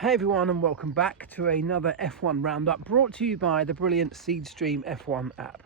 Hey everyone, and welcome back to another F1 roundup brought to you by the brilliant Seedream F1 app.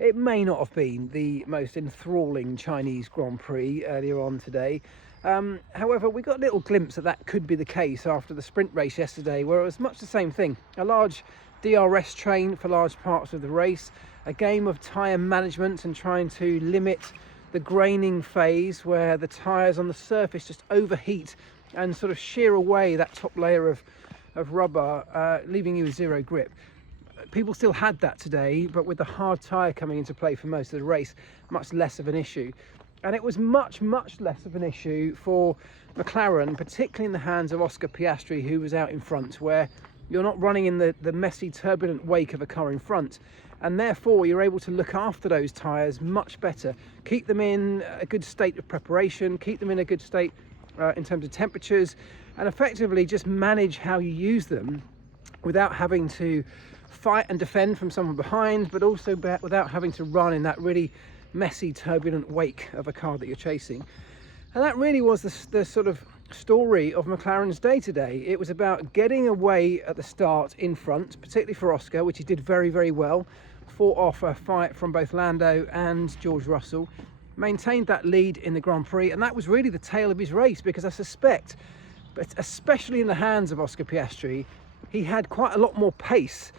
It may not have been the most enthralling Chinese Grand Prix earlier on today. However, we got a little glimpse that could be the case after the sprint race yesterday, where it was much the same thing. A large DRS train for large parts of the race, a game of tyre management and trying to limit the graining phase where the tyres on the surface just overheat and sort of shear away that top layer of rubber, leaving you with zero grip. People still had that today, but with the hard tyre coming into play for most of the race, much less of an issue. And it was much less of an issue for McLaren, particularly in the hands of Oscar Piastri, who was out in front, where you're not running in the messy, turbulent wake of a car in front. And therefore, you're able to look after those tyres much better. Keep them in a good state of preparation, keep them in a good state in terms of temperatures, and effectively just manage how you use them without having to fight and defend from someone behind, but also without having to run in that really messy, turbulent wake of a car that you're chasing. And that really was the sort of story of McLaren's day today. It was about getting away at the start in front, particularly for Oscar, which he did very well. Fought off a fight from both Lando and George Russell, maintained that lead in the Grand Prix, and that was really the tale of his race, because I suspect, but especially in the hands of Oscar Piastri, he had quite a lot more pace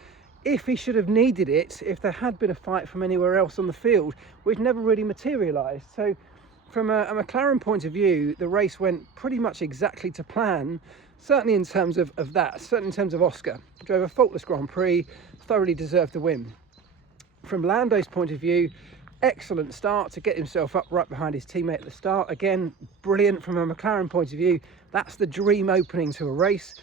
if he should have needed it, if there had been a fight from anywhere else on the field, which never really materialised. So from a McLaren point of view, the race went pretty much exactly to plan, certainly in terms of that, certainly in terms of Oscar. Drove a faultless Grand Prix, thoroughly deserved the win. From Lando's point of view, excellent start to get himself up right behind his teammate at the start. Again, brilliant from a McLaren point of view. That's the dream opening to a race.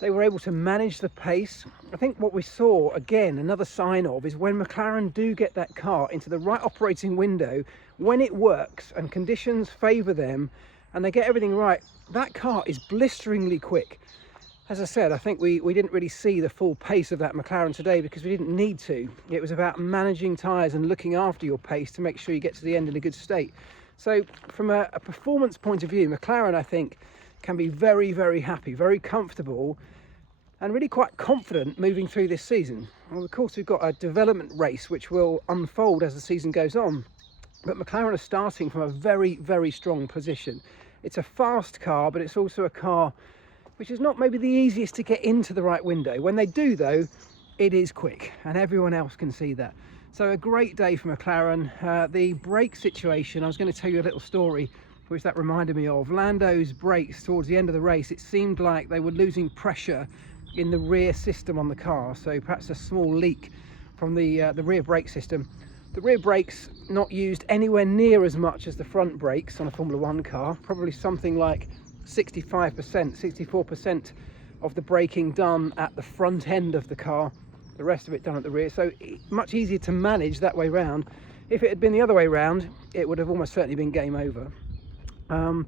They were able to manage the pace. I think what we saw, again, another sign of, is when McLaren do get that car into the right operating window, when it works and conditions favour them and they get everything right, that car is blisteringly quick. As I said, I think we didn't really see the full pace of that McLaren today because we didn't need to. It was about managing tyres and looking after your pace to make sure you get to the end in a good state. So from a performance point of view, McLaren, I think, can be very happy, very comfortable, and really quite confident moving through this season. Well, of course, we've got a development race which will unfold as the season goes on, but McLaren are starting from a very strong position. It's a fast car, but it's also a car which is not maybe the easiest to get into the right window. When they do, though, it is quick, and everyone else can see that. So a great day for McLaren. The brake situation, I was going to tell you a little story which that reminded me of. Lando's brakes towards the end of the race, it seemed like they were losing pressure in the rear system on the car, so perhaps a small leak from the rear brake system. The rear brakes not used anywhere near as much as the front brakes on a Formula 1 car, probably something like 65%, 64% of the braking done at the front end of the car, the rest of it done at the rear, so much easier to manage that way round. If it had been the other way round, it would have almost certainly been game over. When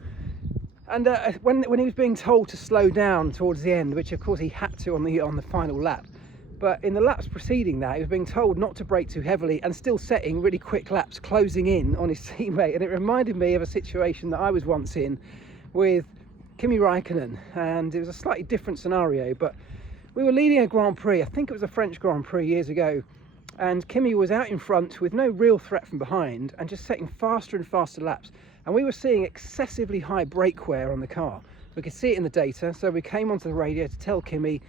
he was being told to slow down towards the end, which of course he had to on the final lap, but in the laps preceding that he was being told not to brake too heavily and still setting really quick laps, closing in on his teammate. And it reminded me of a situation that I was once in with Kimi Raikkonen, and it was a slightly different scenario, but we were leading a Grand Prix, I think it was a French Grand Prix years ago, and Kimi was out in front with no real threat from behind and just setting faster and faster laps, and we were seeing excessively high brake wear on the car. We could see it in the data, so we came onto the radio to tell Kimi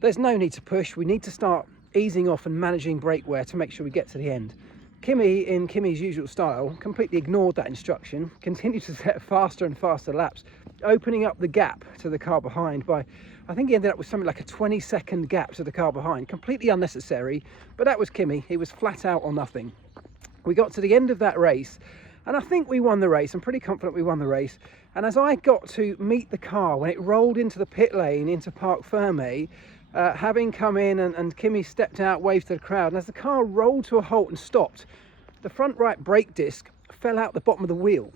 there's no need to push, we need to start easing off and managing brake wear to make sure we get to the end. Kimi, in Kimi's usual style, completely ignored that instruction, continued to set faster and faster laps, opening up the gap to the car behind by, I think he ended up with something like a 20-second gap to the car behind. Completely unnecessary, but that was Kimi. He was flat out or nothing. We got to the end of that race, and I think we won the race. I'm pretty confident we won the race. And as I got to meet the car, when it rolled into the pit lane, into Parc Fermé, having come in and Kimi stepped out, waved to the crowd, and as the car rolled to a halt and stopped, the front right brake disc fell out the bottom of the wheel.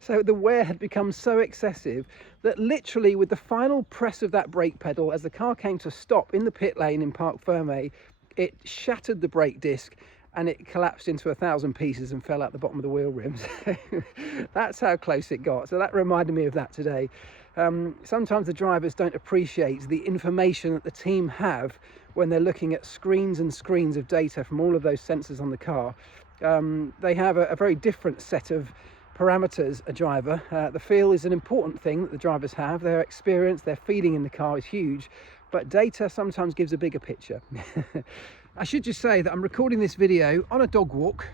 So the wear had become so excessive that literally with the final press of that brake pedal, as the car came to stop in the pit lane in Parc Fermé, it shattered the brake disc and it collapsed into 1,000 pieces and fell out the bottom of the wheel rim. So that's how close it got. So that reminded me of that today. Sometimes the drivers don't appreciate the information that the team have when they're looking at screens and screens of data from all of those sensors on the car. They have a very different set of parameters, a driver. The feel is an important thing that the drivers have. Their experience, their feeling in the car is huge, but data sometimes gives a bigger picture. I should just say that I'm recording this video on a dog walk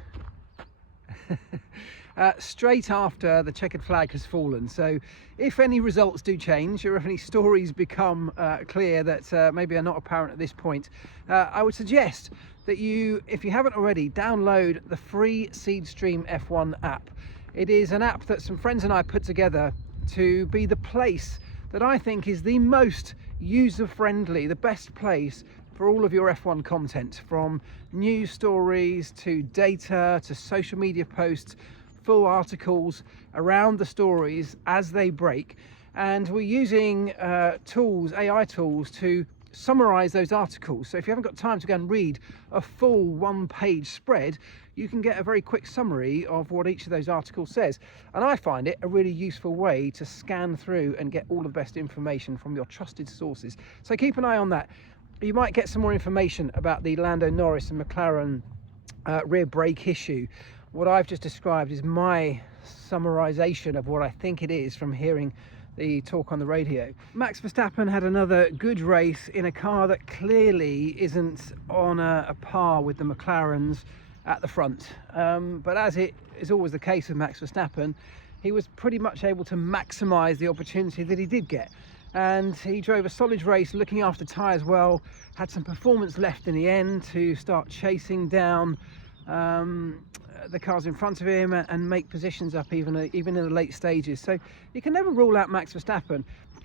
straight after the checkered flag has fallen. So if any results do change, or if any stories become clear that maybe are not apparent at this point, I would suggest that you, if you haven't already, download the free Seedream F1 app. It is an app that some friends and I put together to be the place that I think is the most user-friendly, the best place for all of your F1 content, from news stories to data to social media posts, full articles around the stories as they break. And we're using tools, AI tools, to summarize those articles. So if you haven't got time to go and read a full one-page spread, you can get a very quick summary of what each of those articles says. And I find it a really useful way to scan through and get all the best information from your trusted sources. So keep an eye on that. You might get some more information about the Lando Norris and McLaren rear brake issue. What I've just described is my summarization of what I think it is from hearing the talk on the radio. Max Verstappen had another good race in a car that clearly isn't on a par with the McLarens at the front. But as it is always the case with Max Verstappen, he was pretty much able to maximize the opportunity that he did get. And he drove a solid race, looking after tyres well, had some performance left in the end to start chasing down the cars in front of him and make positions up even in the late stages. So you can never rule out Max Verstappen.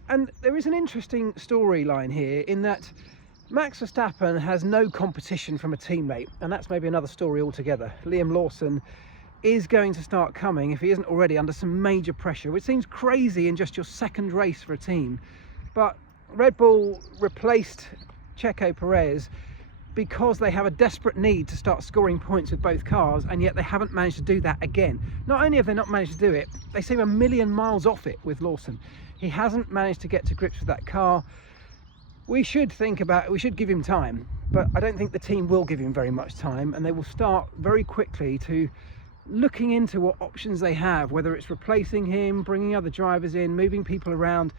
And there is an interesting storyline here in that Max Verstappen has no competition from a teammate, and that's maybe another story altogether. Liam Lawson is going to start coming, if he isn't already, under some major pressure, which seems crazy in just your second race for a team. But Red Bull replaced Checo Perez because they have a desperate need to start scoring points with both cars, and yet they haven't managed to do that again. Not only have they not managed to do it, they seem a million miles off it with Lawson. He hasn't managed to get to grips with that car. We should give him time, but I don't think the team will give him very much time, and they will start very quickly to looking into what options they have, whether it's replacing him, bringing other drivers in, moving people around.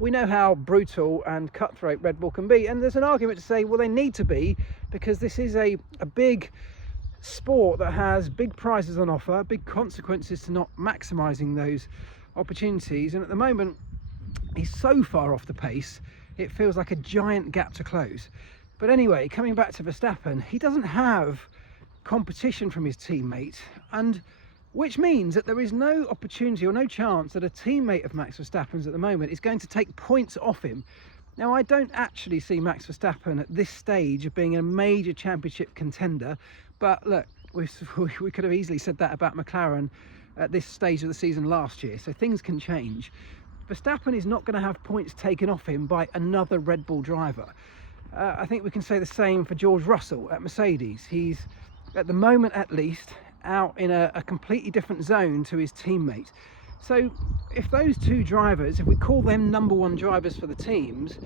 We know how brutal and cutthroat Red Bull can be, and there's an argument to say, well, they need to be, because this is a big sport that has big prizes on offer, big consequences to not maximising those opportunities. And at the moment, he's so far off the pace, it feels like a giant gap to close. But anyway, coming back to Verstappen, he doesn't have competition from his teammate, and which means that there is no opportunity or no chance that a teammate of Max Verstappen's at the moment is going to take points off him. Now, I don't actually see Max Verstappen at this stage of being a major championship contender, but look, we could have easily said that about McLaren at this stage of the season last year, so things can change. Verstappen is not going to have points taken off him by another Red Bull driver. I think we can say the same for George Russell at Mercedes. He's, at the moment at least, out in a completely different zone to his teammate. So if those two drivers, if we call them number one drivers for the teams,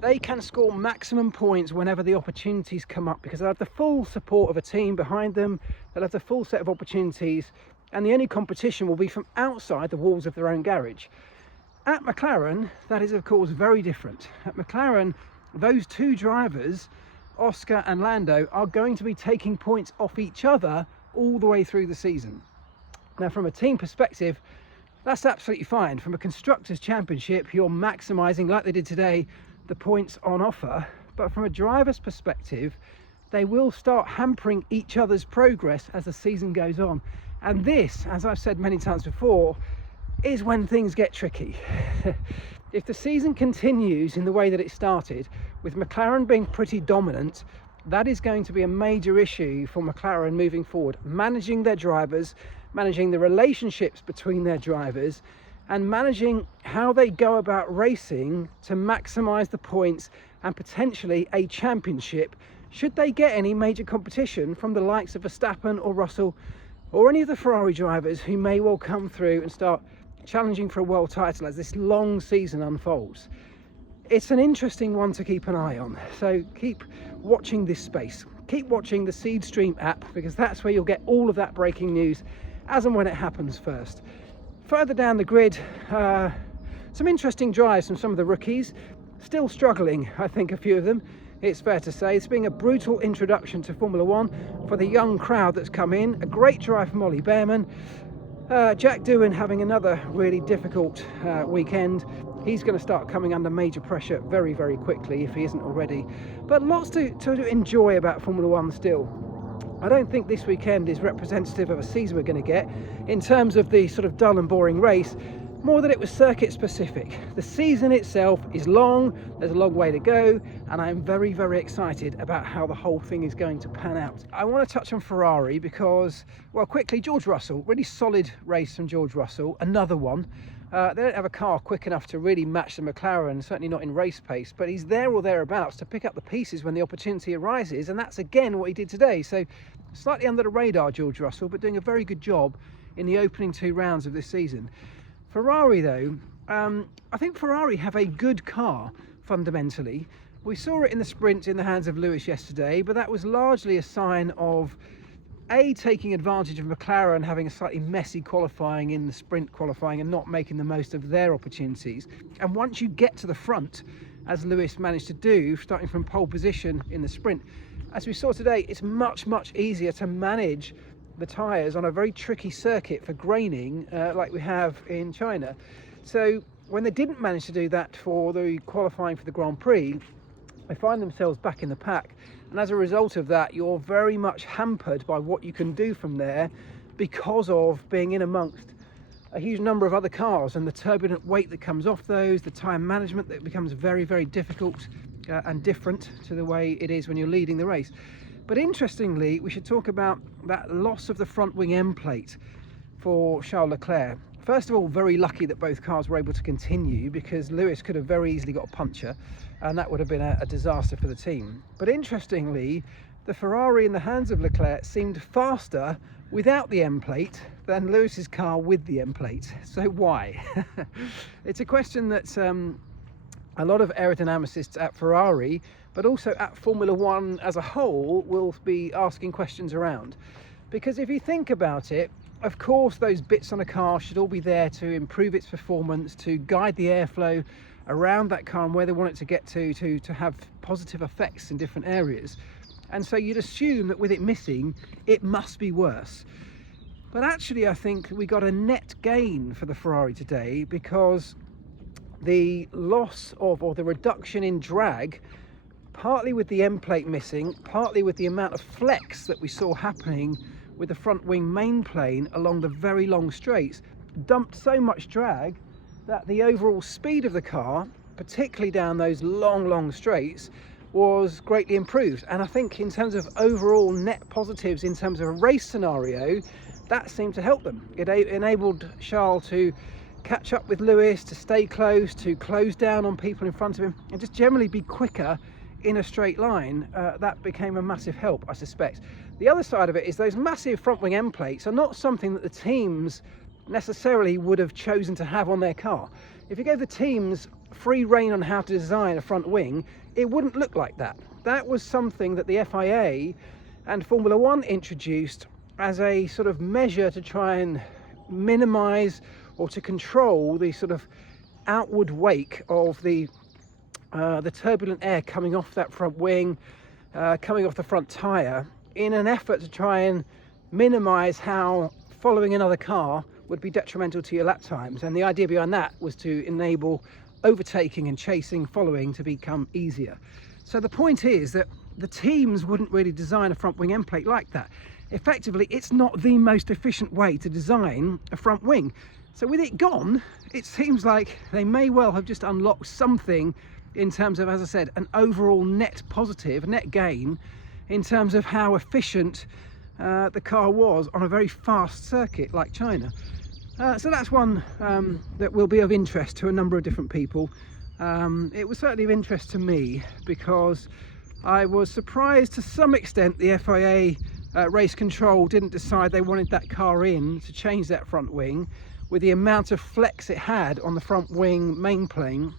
they can score maximum points whenever the opportunities come up, because they'll have the full support of a team behind them, they'll have the full set of opportunities, and the only competition will be from outside the walls of their own garage. At McLaren, that is of course very different. At McLaren, those two drivers, Oscar and Lando, are going to be taking points off each other all the way through the season. Now, from a team perspective, that's absolutely fine. From a Constructors' Championship, you're maximising, like they did today, the points on offer. But from a driver's perspective, they will start hampering each other's progress as the season goes on. And this, as I've said many times before, is when things get tricky. If the season continues in the way that it started, with McLaren being pretty dominant, that is going to be a major issue for McLaren moving forward, managing their drivers, managing the relationships between their drivers, and managing how they go about racing to maximise the points and potentially a championship, should they get any major competition from the likes of Verstappen or Russell or any of the Ferrari drivers who may well come through and start challenging for a world title as this long season unfolds. It's an interesting one to keep an eye on, so keep watching this space. Keep watching the Seedream app, because that's where you'll get all of that breaking news as and when it happens first. Further down the grid, some interesting drives from some of the rookies. Still struggling, I think, a few of them, it's fair to say. It's been a brutal introduction to Formula One for the young crowd that's come in. A great drive from Ollie Bearman. Jack Doohan having another really difficult weekend. He's going to start coming under major pressure very, very quickly if he isn't already. But lots to enjoy about Formula One still. I don't think this weekend is representative of a season we're going to get in terms of the sort of dull and boring race, more than it was circuit specific. The season itself is long, there's a long way to go, and I'm very, very excited about how the whole thing is going to pan out. I want to touch on Ferrari because, well, quickly, George Russell, really solid race from George Russell, another one. They don't have a car quick enough to really match the McLaren, certainly not in race pace, but he's there or thereabouts to pick up the pieces when the opportunity arises, and that's again what he did today. So slightly under the radar, George Russell, but doing a very good job in the opening 2 rounds of this season. Ferrari though, I think Ferrari have a good car fundamentally. We saw it in the sprint in the hands of Lewis yesterday, but that was largely a sign of taking advantage of McLaren having a slightly messy qualifying in the sprint qualifying and not making the most of their opportunities. And once you get to the front, as Lewis managed to do, starting from pole position in the sprint, as we saw today, it's much, much easier to manage the tyres on a very tricky circuit for graining like we have in China. So when they didn't manage to do that for the qualifying for the Grand Prix, they find themselves back in the pack, and as a result of that, you're very much hampered by what you can do from there because of being in amongst a huge number of other cars and the turbulent weight that comes off those, the tyre management that becomes very, very difficult and different to the way it is when you're leading the race. But interestingly, we should talk about that loss of the front wing end plate for Charles Leclerc. First of all, very lucky that both cars were able to continue, because Lewis could have very easily got a puncture and that would have been a disaster for the team. But interestingly, the Ferrari in the hands of Leclerc seemed faster without the end plate than Lewis's car with the end plate. So why? It's a question that a lot of aerodynamicists at Ferrari, but also at Formula One as a whole, will be asking questions around. Because if you think about it, of course those bits on a car should all be there to improve its performance, to guide the airflow around that car and where they want it to get to have positive effects in different areas. And so you'd assume that with it missing, it must be worse. But actually I think we got a net gain for the Ferrari today, because the loss of, or the reduction in drag, partly with the end plate missing, partly with the amount of flex that we saw happening with the front wing main plane along the very long straights, dumped so much drag that the overall speed of the car, particularly down those long straights, was greatly improved. And I think in terms of overall net positives in terms of a race scenario, that seemed to help them. It enabled Charles to catch up with Lewis, to stay close, to close down on people in front of him, and just generally be quicker in a straight line. That became a massive help, I suspect. The other side of it is those massive front wing end plates are not something that the teams necessarily would have chosen to have on their car. If you gave the teams free rein on how to design a front wing, it wouldn't look like that. That was something that the FIA and Formula One introduced as a sort of measure to try and minimize or to control the sort of outward wake of the turbulent air coming off that front wing, coming off the front tyre, in an effort to try and minimize how following another car would be detrimental to your lap times. And the idea behind that was to enable overtaking and chasing following to become easier. So the point is that the teams wouldn't really design a front wing end plate like that. Effectively, it's not the most efficient way to design a front wing. So with it gone, it seems like they may well have just unlocked something in terms of, as I said, an overall net positive, net gain, in terms of how efficient the car was on a very fast circuit like China. So that's one that will be of interest to a number of different people. It was certainly of interest to me, because I was surprised to some extent the FIA race control didn't decide they wanted that car in to change that front wing, with the amount of flex it had on the front wing main plane,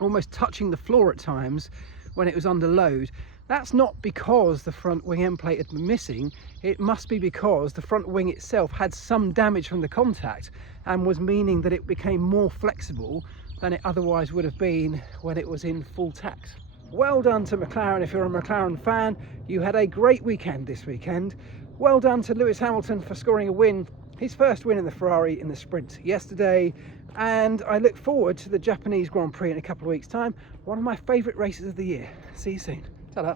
almost touching the floor at times when it was under load. That's not because the front wing end plate had been missing. It must be because the front wing itself had some damage from the contact and was meaning that it became more flexible than it otherwise would have been when it was in full tax. Well done to McLaren if you're a McLaren fan. You had a great weekend this weekend. Well done to Lewis Hamilton for scoring a win, his first win in the Ferrari in the sprint yesterday. And I look forward to the Japanese Grand Prix in a couple of weeks' time. One of my favourite races of the year. See you soon. Ta-da.